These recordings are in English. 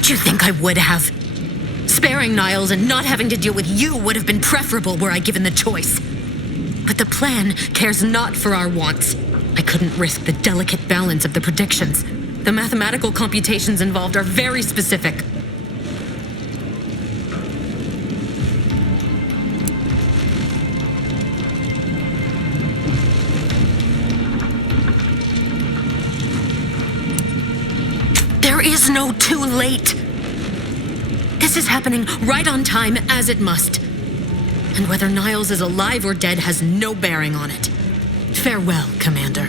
Don't you think I would have? Sparing Niles and not having to deal with you would have been preferable were I given the choice. But the plan cares not for our wants. I couldn't risk the delicate balance of the predictions. The mathematical computations involved are very specific. There is no too late. This is happening right on time, as it must. And whether Niles is alive or dead has no bearing on it. Farewell, Commander.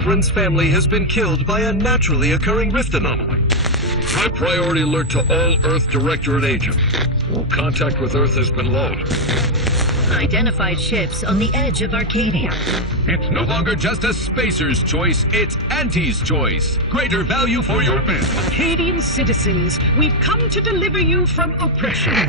Sovereign's family has been killed by a naturally occurring rift anomaly. High priority alert to all Earth Directorate agents. Contact with Earth has been low. Identified ships on the edge of Arcadia. It's no longer just a spacer's choice, it's Auntie's choice. Greater value for your men. Arcadian citizens, we've come to deliver you from oppression.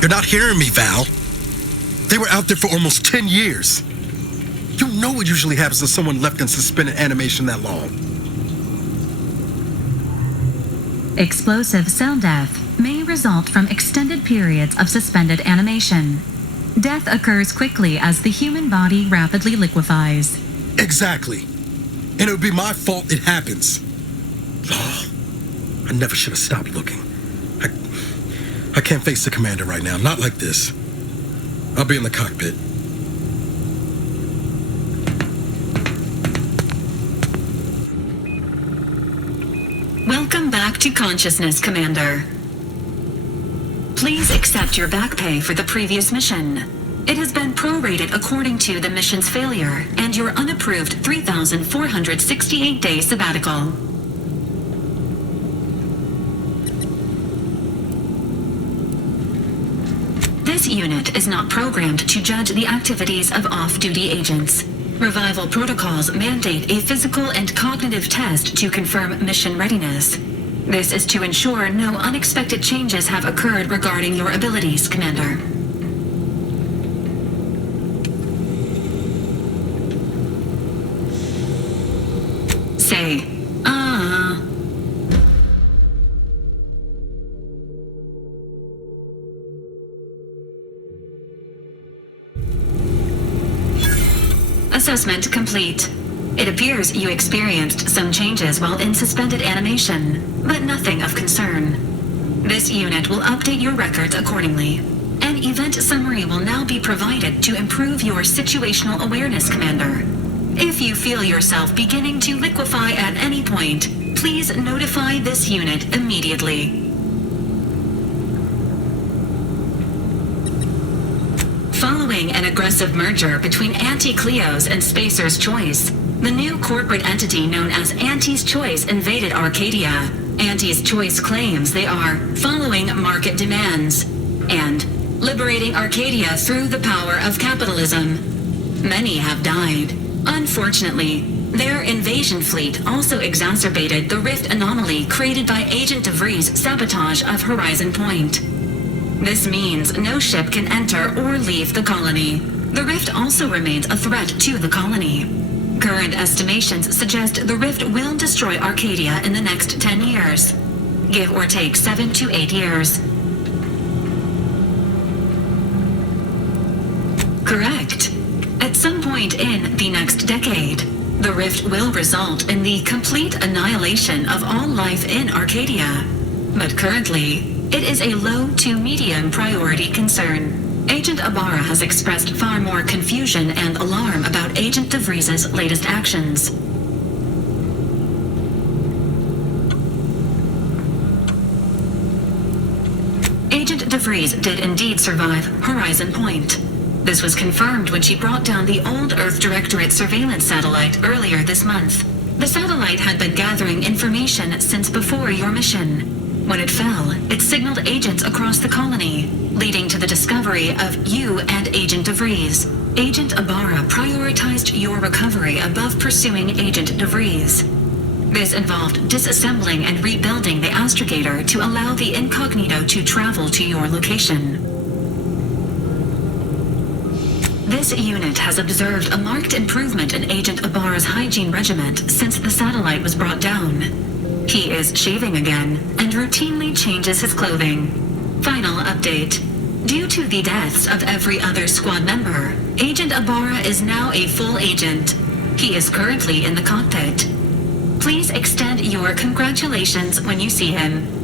You're not hearing me, Val. They were out there for almost 10 years. You know what usually happens to someone left in suspended animation that long. Explosive cell death may result from extended periods of suspended animation. Death occurs quickly as the human body rapidly liquefies. Exactly. And it would be my fault it happens. Oh, I never should have stopped looking. I can't face the commander right now, not like this. I'll be in the cockpit. Welcome back to consciousness, Commander. Please accept your back pay for the previous mission. It has been prorated according to the mission's failure and your unapproved 3,468-day sabbatical. This unit is not programmed to judge the activities of off-duty agents. Revival protocols mandate a physical and cognitive test to confirm mission readiness. This is to ensure no unexpected changes have occurred regarding your abilities, Commander. Say, Assessment complete. It appears you experienced some changes while in suspended animation, but nothing of concern. This unit will update your records accordingly. An event summary will now be provided to improve your situational awareness, Commander. If you feel yourself beginning to liquefy at any point, please notify this unit immediately. Following an aggressive merger between Anti-Cleo's and Spacer's Choice, the new corporate entity known as Anti's Choice invaded Arcadia. Anti's Choice claims they are following market demands and liberating Arcadia through the power of capitalism. Many have died. Unfortunately, their invasion fleet also exacerbated the rift anomaly created by Agent DeVries' sabotage of Horizon Point. This means no ship can enter or leave the colony. The rift also remains a threat to the colony. Current estimations suggest the rift will destroy Arcadia in the next 10 years. Give or take 7 to 8 years. Correct. At some point in the next decade, the rift will result in the complete annihilation of all life in Arcadia. But currently, it is a low to medium priority concern. Agent Ibarra has expressed far more confusion and alarm about Agent DeVries' latest actions. Agent DeVries did indeed survive Horizon Point. This was confirmed when she brought down the old Earth Directorate surveillance satellite earlier this month. The satellite had been gathering information since before your mission. When it fell, it signaled agents across the colony, leading to the discovery of you and Agent DeVries. Agent Ibarra prioritized your recovery above pursuing Agent DeVries. This involved disassembling and rebuilding the astrogator to allow the incognito to travel to your location. This unit has observed a marked improvement in Agent Ibarra's hygiene regimen since the satellite was brought down. He is shaving again and routinely changes his clothing. Final update. Due to the deaths of every other squad member, Agent Ibarra is now a full agent. He is currently in the cockpit. Please extend your congratulations when you see him.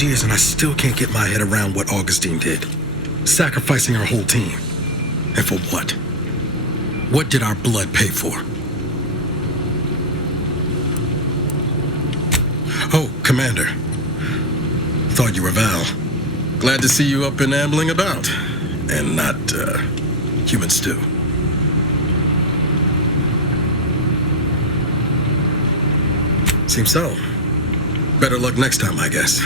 Years and I still can't get my head around what Augustine did. Sacrificing our whole team. And for what? What did our blood pay for? Oh, Commander. Thought you were Val. Glad to see you up and ambling about. And not, human stew. Seems so. Better luck next time, I guess.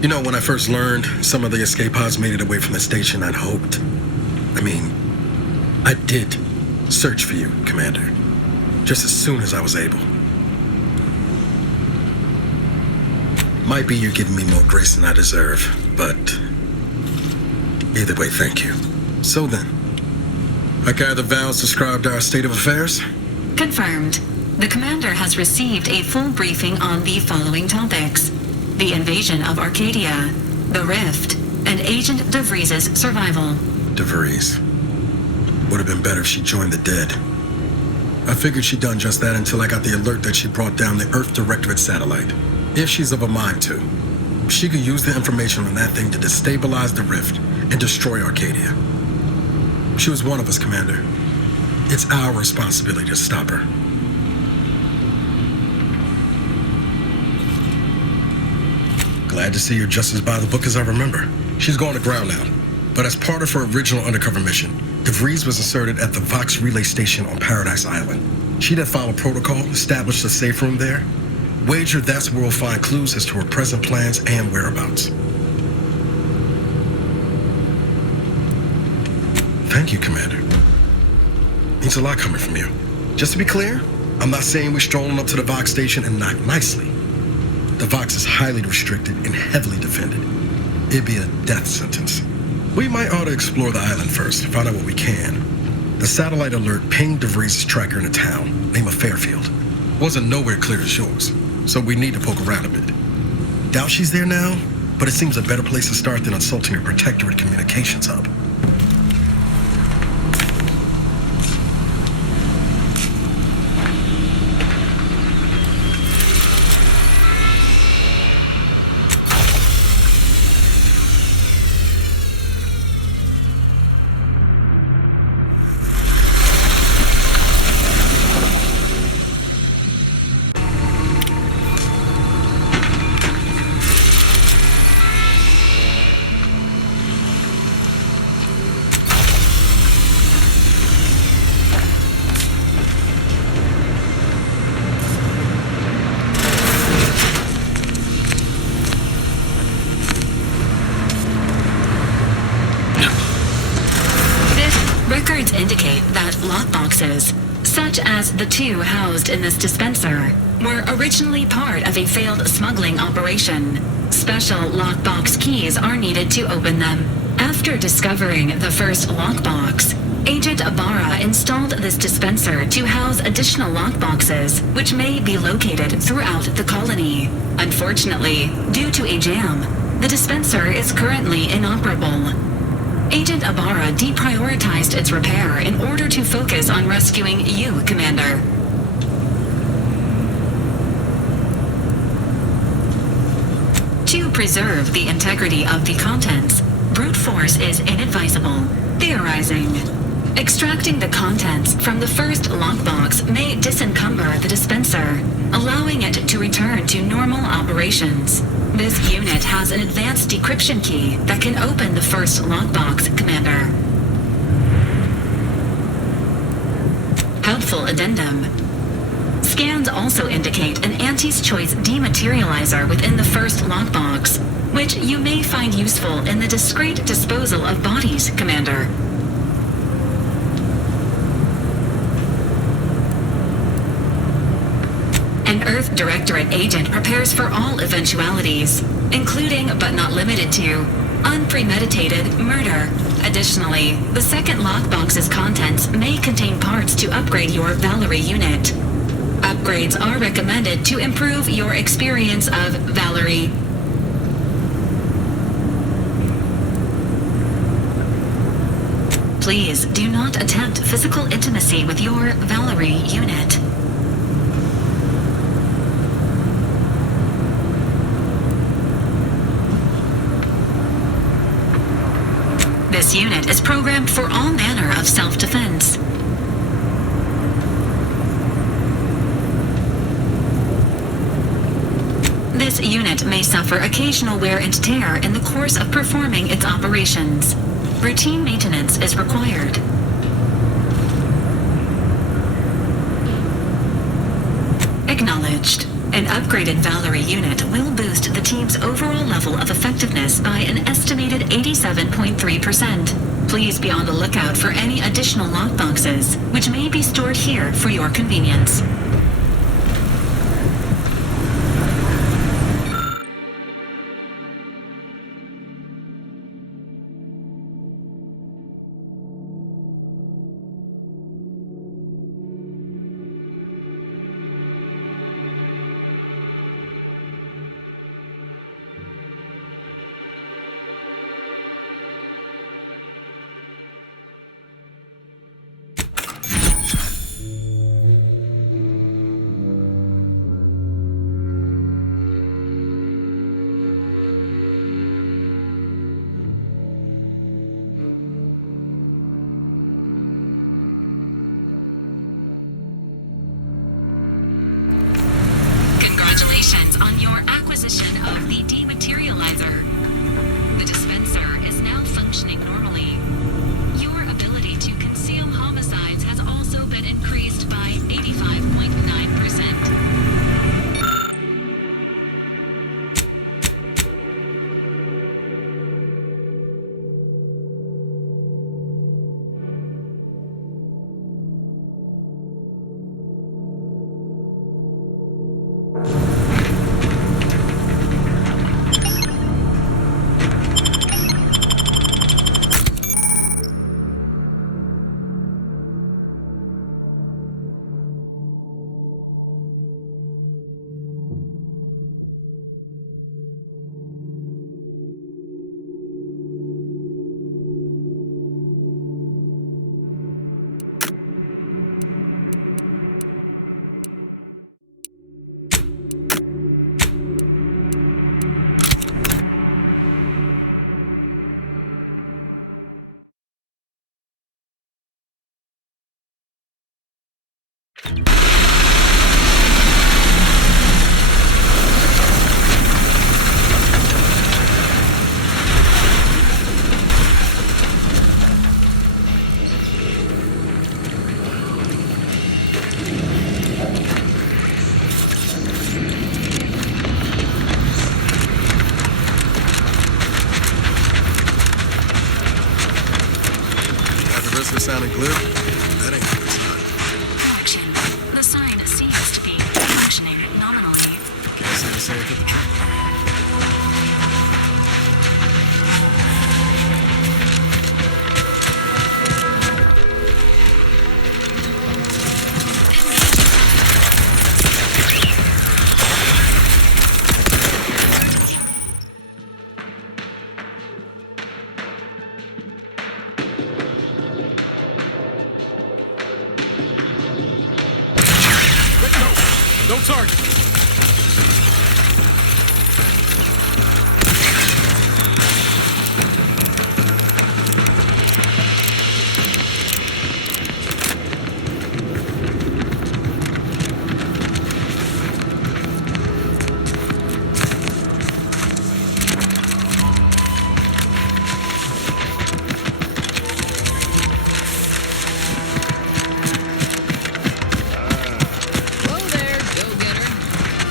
You know, when I first learned some of the escape pods made it away from the station, I'd hoped. I did search for you, Commander. Just as soon as I was able. Might be you're giving me more grace than I deserve, but either way, thank you. So then, I gather Val's described our state of affairs? Confirmed. The commander has received a full briefing on the following topics: the invasion of Arcadia, the Rift, and Agent DeVries' survival. DeVries. Would have been better if she joined the dead. I figured she'd done just that until I got the alert that she brought down the Earth Directorate satellite. If she's of a mind to, she could use the information on that thing to destabilize the Rift and destroy Arcadia. She was one of us, Commander. It's our responsibility to stop her. Glad to see you're just as by the book as I remember. She's going to ground now. But as part of her original undercover mission, DeVries was inserted at the Vox relay station on Paradise Island. She'd have followed protocol, established a safe room there. Wager that's where we'll find clues as to her present plans and whereabouts. Thank you, Commander. Means a lot coming from you. Just to be clear, I'm not saying we're strolling up to the Vox station and knock nicely. The Vox is highly restricted and heavily defended. It'd be a death sentence. We might ought to explore the island first, find out what we can. The satellite alert pinged DeVries' tracker in a town, name of Fairfield. Wasn't nowhere clear as yours, so we need to poke around a bit. Doubt she's there now, but it seems a better place to start than assaulting her protectorate communications hub. Records indicate that lockboxes, such as the two housed in this dispenser, were originally part of a failed smuggling operation. Special lockbox keys are needed to open them. After discovering the first lockbox, Agent Ibarra installed this dispenser to house additional lockboxes, which may be located throughout the colony. Unfortunately, due to a jam, the dispenser is currently inoperable. Agent Ibarra deprioritized its repair in order to focus on rescuing you, Commander. To preserve the integrity of the contents, brute force is inadvisable. Theorizing. Extracting the contents from the first lockbox may disencumber the dispenser, allowing it to return to normal operations. This unit has an advanced decryption key that can open the first lockbox, Commander. Helpful addendum. Scans also indicate an Auntie's Choice dematerializer within the first lockbox, which you may find useful in the discreet disposal of bodies, Commander. An Earth Directorate agent prepares for all eventualities, including but not limited to unpremeditated murder. Additionally, the second lockbox's contents may contain parts to upgrade your Valerie unit. Upgrades are recommended to improve your experience of Valerie. Please do not attempt physical intimacy with your Valerie unit. This unit is programmed for all manner of self-defense. This unit may suffer occasional wear and tear in the course of performing its operations. Routine maintenance is required. Acknowledged. An upgraded Valerie unit will boost the team's overall level of effectiveness by an estimated 87.3%. Please be on the lookout for any additional lockboxes, which may be stored here for your convenience. Congratulations on your acquisition of the dematerializer. The dispenser is now functioning normally. Your ability to conceal homicides has also been increased by 85.9%. Sounding glib? That ain't a good sign. Action. The sign seems to be functioning nominally. Can't say the same for the truck. No target.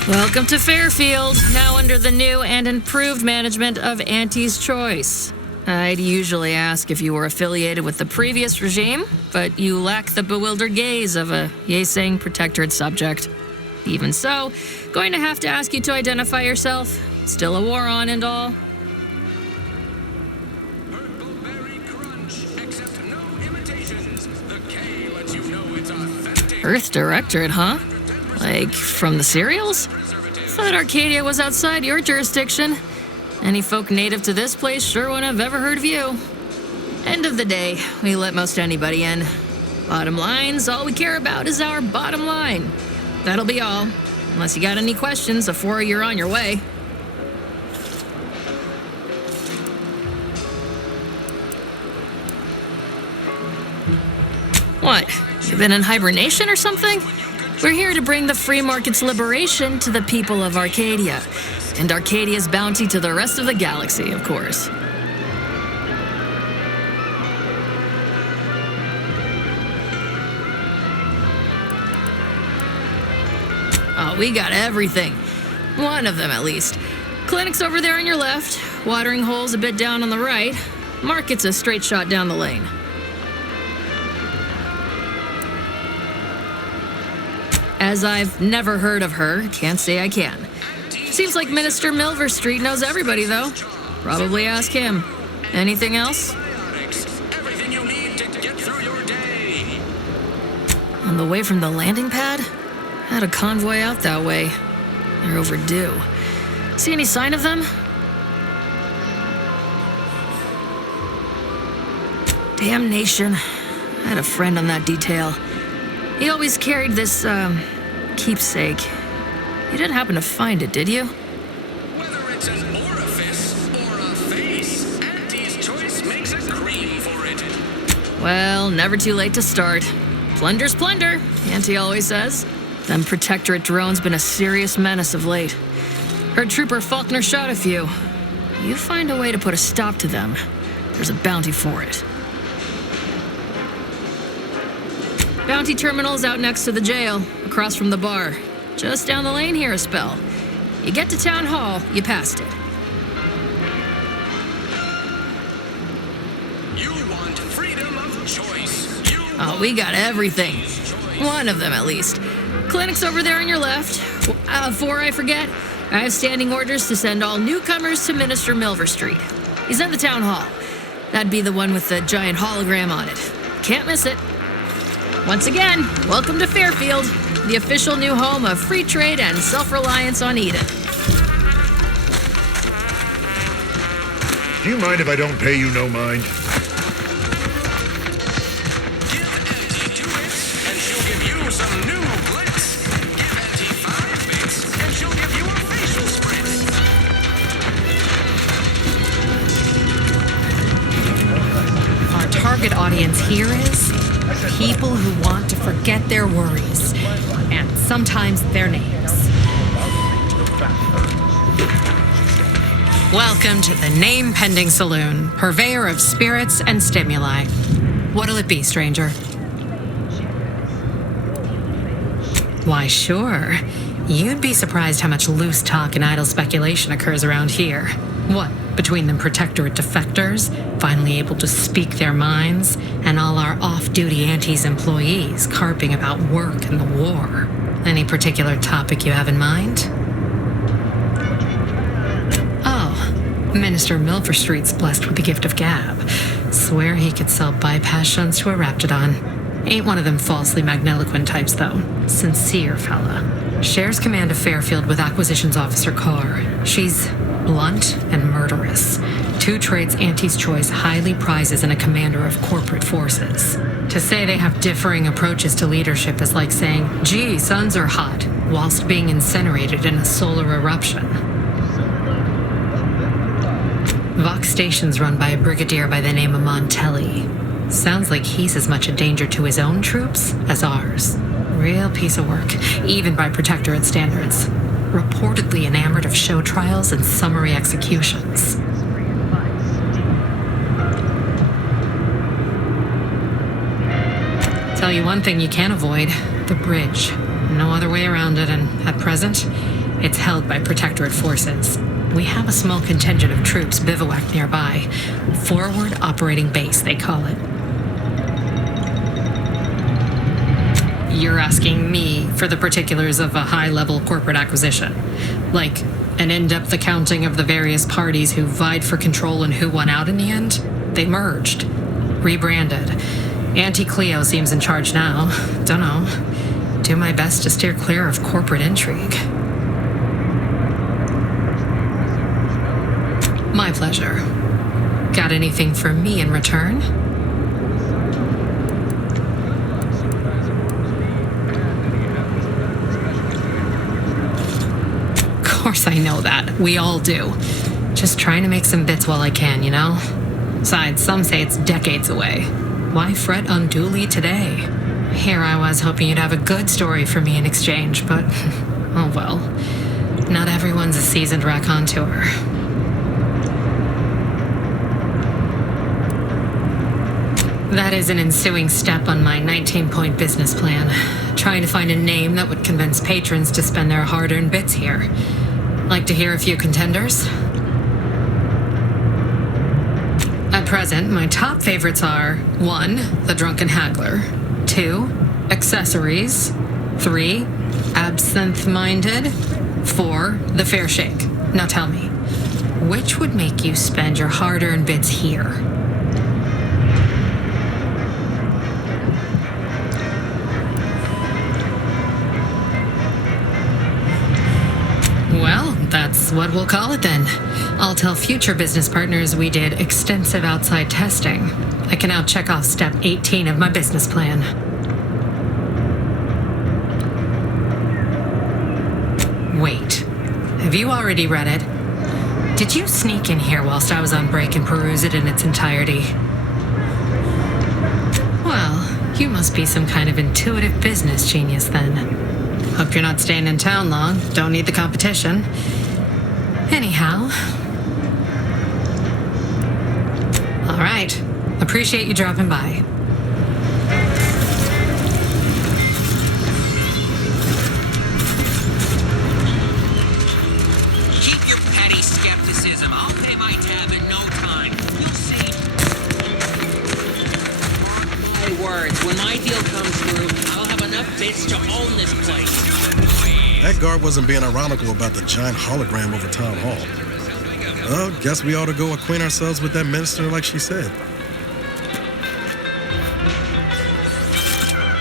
Welcome to Fairfield, now under the new and improved management of Auntie's Choice. I'd usually ask if you were affiliated with the previous regime, but you lack the bewildered gaze of a yay-saying protectorate subject. Even so, going to have to ask you to identify yourself. Still a war on and all. Earth Directorate, huh? Like, from the serials? Thought Arcadia was outside your jurisdiction. Any folk native to this place sure wouldn't have ever heard of you. End of the day, we let most anybody in. Bottom line's all we care about is our bottom line. That'll be all. Unless you got any questions before you're on your way. What? You've been in hibernation or something? We're here to bring the free market's liberation to the people of Arcadia. And Arcadia's bounty to the rest of the galaxy, of course. Oh, we got everything. One of them, at least. Clinic's over there on your left. Watering hole's a bit down on the right. Market's a straight shot down the lane. As I've never heard of her, can't say I can. Seems like Minister Milver Street knows everybody, though. Probably ask him. Anything else? Everything you need to get through your day. On the way from the landing pad? Had a convoy out that way. They're overdue. See any sign of them? Damnation. I had a friend on that detail. He always carried this, keepsake. You didn't happen to find it, did you? Whether it's an orifice or a face, Auntie's choice makes a cream for it. Well, never too late to start. Plunder's plunder, Auntie always says. Them Protectorate drones been a serious menace of late. Heard Trooper Faulkner shot a few. You find a way to put a stop to them, there's a bounty for it. Bounty terminal's out next to the jail, across from the bar. Just down the lane here a spell. You get to Town Hall, you passed it. You want freedom of choice. Oh, we got everything. One of them, at least. Clinic's over there on your left. Before I forget, I have standing orders to send all newcomers to Minister Milver Street. He's in the Town Hall. That'd be the one with the giant hologram on it. Can't miss it. Once again, welcome to Fairfield, the official new home of free trade and self-reliance on Eden. Do you mind if I don't pay you no mind? Give Auntie 2 bits, and she'll give you some new glitz. Give Auntie 5 bits, and she'll give you a facial spread. Our target audience here is people who want to forget their worries, and sometimes their names. Welcome to the Name Pending Saloon, purveyor of spirits and stimuli. What'll it be, stranger? Why, sure. You'd be surprised how much loose talk and idle speculation occurs around here. What, between them Protectorate defectors, finally able to speak their minds, and all our off-duty Auntie's employees carping about work and the war. Any particular topic you have in mind? Oh, Minister Milver Street's blessed with the gift of gab. Swear he could sell bypass shunts to a Raptidon. Ain't one of them falsely magniloquent types, though. Sincere fella. Shares command of Fairfield with Acquisitions Officer Carr. She's blunt and murderous. 2 traits Auntie's choice highly prizes in a commander of corporate forces. To say they have differing approaches to leadership is like saying, gee, suns are hot, whilst being incinerated in a solar eruption. Vox Station's run by a brigadier by the name of Montelli. Sounds like he's as much a danger to his own troops as ours. Real piece of work, even by Protectorate standards. Reportedly enamored of show trials and summary executions. Tell you one thing you can't avoid, the bridge. No other way around it, and at present, it's held by Protectorate forces. We have a small contingent of troops bivouacked nearby. Forward Operating Base, they call it. You're asking me for the particulars of a high-level corporate acquisition. Like an in-depth accounting of the various parties who vied for control and who won out in the end? They merged. Rebranded. Auntie Cleo seems in charge now. Dunno. Do my best to steer clear of corporate intrigue. My pleasure. Got anything for me in return? Of course I know that. We all do. Just trying to make some bits while I can, you know? Besides, some say it's decades away. Why fret unduly today? Here I was hoping you'd have a good story for me in exchange, but oh well. Not everyone's a seasoned raconteur. That is an ensuing step on my 19-point business plan. Trying to find a name that would convince patrons to spend their hard-earned bits here. Like to hear a few contenders? At present, my top favorites are 1. The Drunken Haggler, 2. Accessories, 3. Absinthe-Minded, 4. The Fair Shake. Now tell me, which would make you spend your hard-earned bits here? Well, that's what we'll call it then. I'll tell future business partners we did extensive outside testing. I can now check off step 18 of my business plan. Wait, have you already read it? Did you sneak in here whilst I was on break and peruse it in its entirety? Well, you must be some kind of intuitive business genius then. Hope you're not staying in town long. Don't need the competition. Anyhow. All right. Appreciate you dropping by. Keep your petty skepticism. I'll pay my tab in no time. You'll see. Mark my words. When my deal comes through, I'll have enough bits to own this place. That guard wasn't being ironical about the giant hologram over Town Hall. Well, guess we ought to go acquaint ourselves with that minister like she said.